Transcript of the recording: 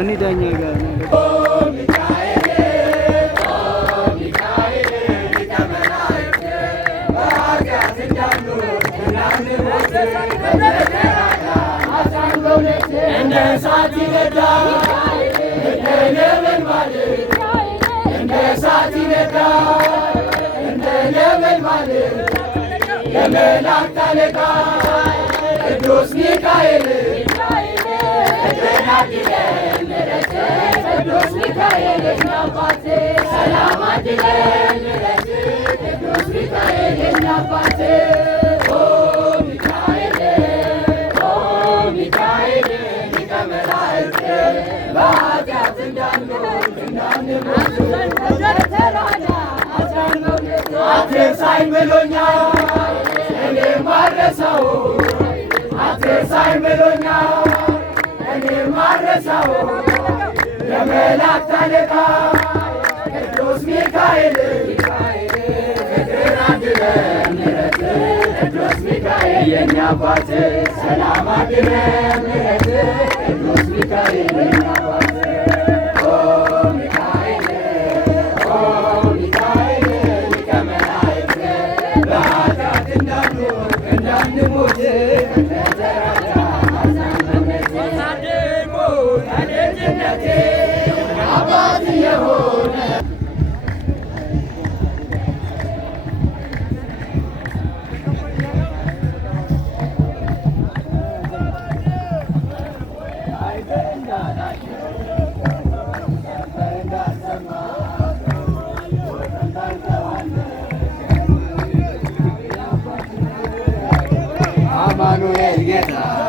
ዳኛ ጋር እንደ እሳት ይነዳል እንደ ነበልባል እንደ እሳት ይነዳል እንደ ነበልባል የመላእክት አለቃ ቅዱስ ሚካኤል እድናድለን ምሕረት ቅዱስ ሚካኤል የኛ አባት ሰላም አድለን ምሕረት ቅዱስ ሚካኤል የኛ አባት በኃጢአት እንዳንሞት አትርሳኝ ብሎኛል እኔም አልረሳው አትርሳኝ ብሎኛል እኔም አልረሳው የመላእክት አለቃ ቅዱስ ሚካኤል ፍቅርን አድለን ምሕረት ቅዱስ ሚካኤል የኛ አባት ሰላም አድለን ምሕረት ቅዱስ ሚካኤል የኛ አባት Manuel Guerra.